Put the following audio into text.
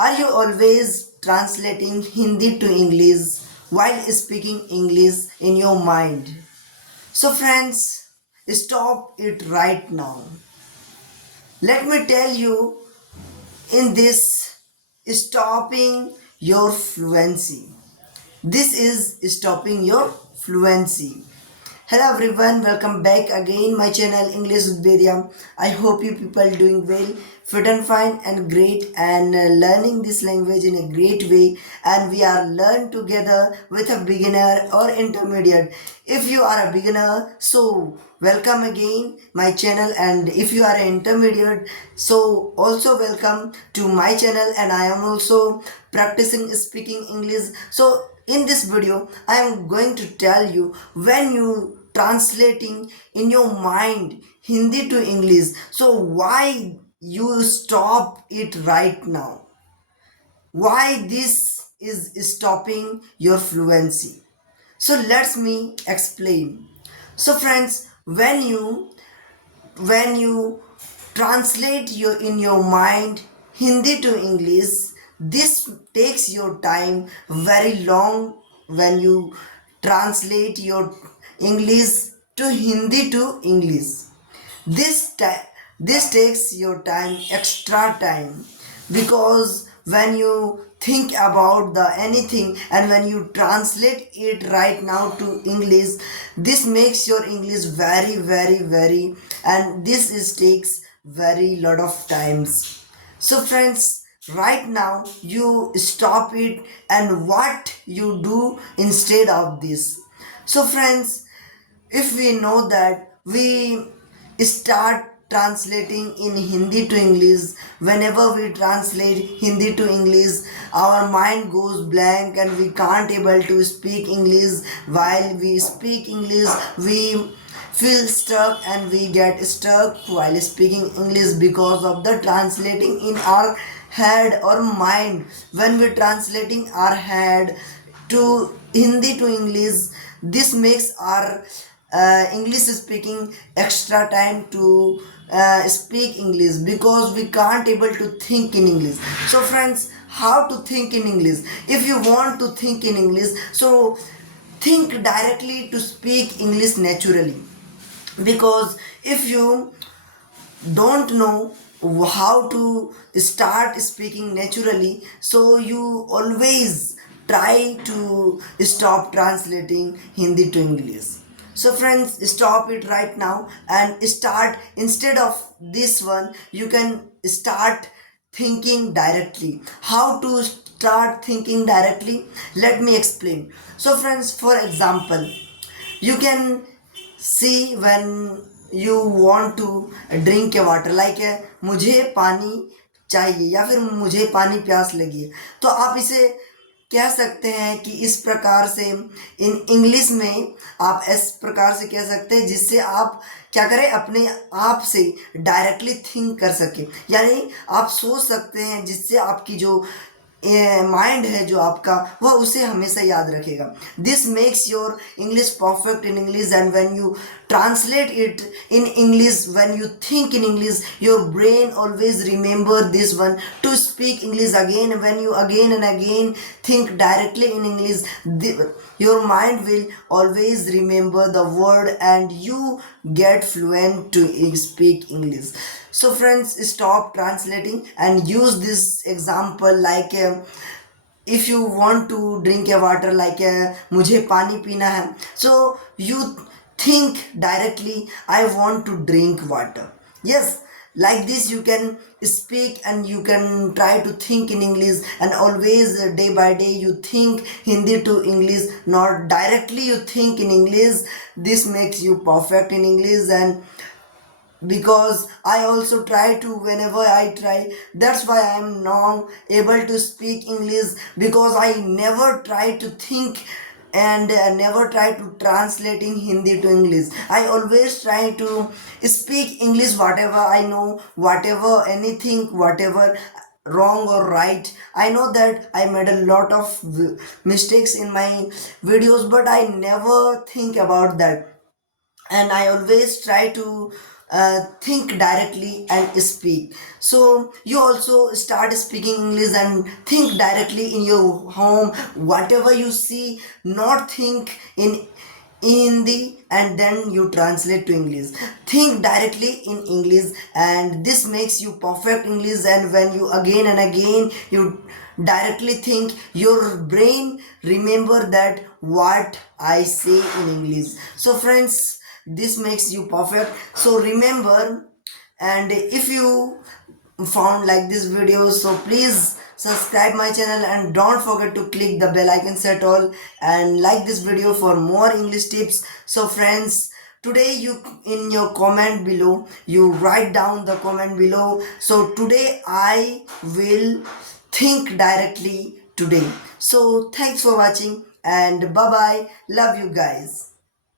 Are you always translating Hindi to English while speaking English in your mind? So, friends, stop it right now. Let me tell you in this stopping your fluency. This is stopping your fluency. Hello everyone, welcome back again my channel English with Vedya. I hope you people doing well, fit and fine and great and learning this language in a great way, and we are learn together with a beginner or intermediate. If you are a beginner, so welcome again my channel, and if you are an intermediate, so also welcome to my channel, and I am also practicing speaking English. So in this video I am going to tell you when you translating in your mind Hindi to English, so why you stop it right now, why this is stopping your fluency. So let me explain. So friends, when you translate your in your mind Hindi to English, this takes your time very long. When you translate your English to Hindi to English, this takes your time, extra time, because when you think about the anything and when you translate it right now to English, this makes your English very, and this is takes very lot of times. So friends, right now you stop it, and what you do instead of this. So friends, if we know that we start translating in Hindi to English, whenever we translate Hindi to English, our mind goes blank and we can't able to speak English. While we speak English, we feel stuck and we get stuck while speaking English because of the translating in our head or mind. When we translating our head to Hindi to English, this makes our English speaking extra time to speak English, because we can't able to think in English. So friends, how to think in English? If you want to think in English, so think directly to speak English naturally, because if you don't know how to start speaking naturally, so you always try to stop translating Hindi to English. So friends, stop it right now and start. Instead of this one, you can start thinking directly. How to start thinking directly? Let me explain. So friends, for example, you can see when you want to drink a water, like मुझे पानी चाहिए या फिर मुझे पानी प्यास लगी है, तो आप इसे कह सकते हैं कि इस प्रकार से इन इंग्लिश में आप इस प्रकार से कह सकते हैं, जिससे आप क्या करें, अपने आप से डायरेक्टली थिंक कर सके, यानी आप सोच सकते हैं, जिससे आपकी जो माइंड है जो आपका, वह उसे हमेशा याद रखेगा. This makes your English perfect in English, and when you translate it in English, when you think in English, your brain always remember this one to speak English again. When you again and again think directly in English, your mind will always remember the word and you get fluent to speak English. So friends, stop translating and use this example, like if you want to drink a water, like मुझे पानी पीना है, so you think directly, I want to drink water. Yes, like this you can speak and you can try to think in English, and always day by day you think Hindi to English, not directly you think in English. This makes you perfect in English, and because I also try to, whenever I try, that's why I am now able to speak English, because I never try to think and never try to translating Hindi to English. I always try to speak English whatever I know, whatever anything, whatever wrong or right. I know that I made a lot of mistakes in my videos, but I never think about that, and I always try to think directly and speak. So you also start speaking English and think directly in your home. Whatever you see, not think in Hindi and then you translate to English. Think directly in English, and this makes you perfect English. And when you again and again you directly think, your brain remember that what I say in English. So friends, this makes you perfect. So remember, and if you found like this video, so please subscribe my channel and don't forget to click the bell icon set all, and like this video for more English tips. So friends, today you, in your comment below, you write down the comment below. So today I will think directly today. So thanks for watching and bye bye, love you guys.